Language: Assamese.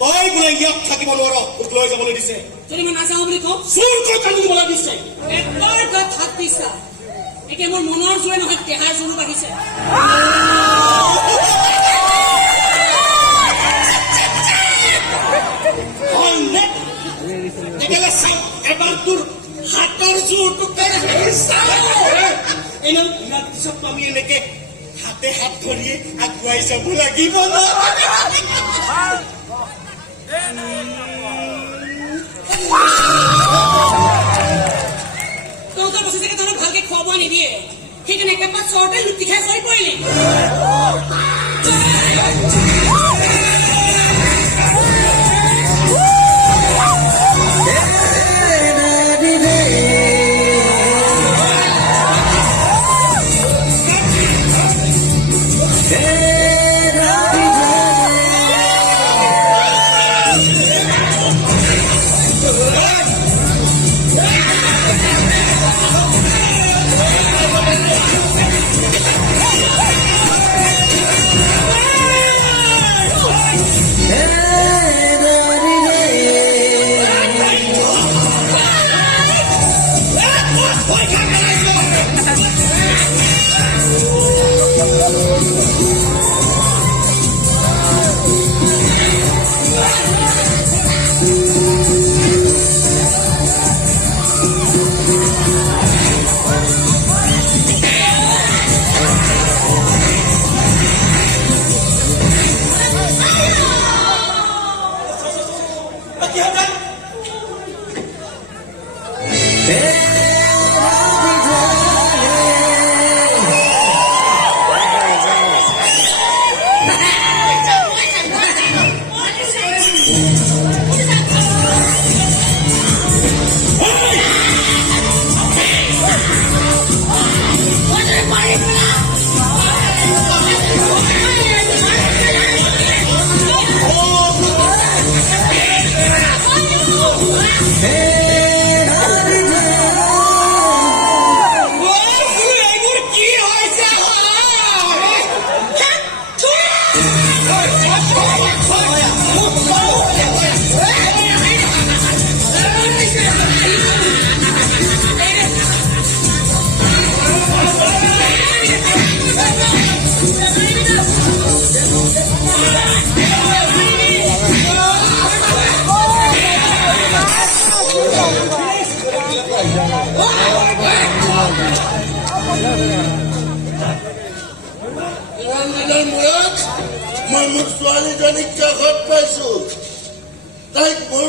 তই বোলে ইয়াত থাকিব নোৱাৰ, তোক লৈ যাবলৈ দিছে। যদি মই নাযাওঁ বুলি কওঁ, চুৰ কৰি কান্দি দিবলৈ দিছে। এবাৰ গাত হাত দিছা, এতিয়া মোৰ মনৰ জোৰে নহয়, দেহাৰ জোৰো বাঢ়িছে। এবাৰ তোৰ হাতৰ জোৰ তোক এনেও ইয়াৰ পিছত আমি এনেকে হাতে হাত ধৰিয়ে আগুৱাই যাব লাগিব ন। তহঁতৰ বস্তু চাগে তহঁতক ভালকে খোৱা বোৱা নিদিয়ে, সেইকাৰণে একেবাৰে চৰতে লুটি খাই হৈ পৰিলি। মই মোৰ ছোৱালীজনীক কাষত পাইছো, তাইক মোৰ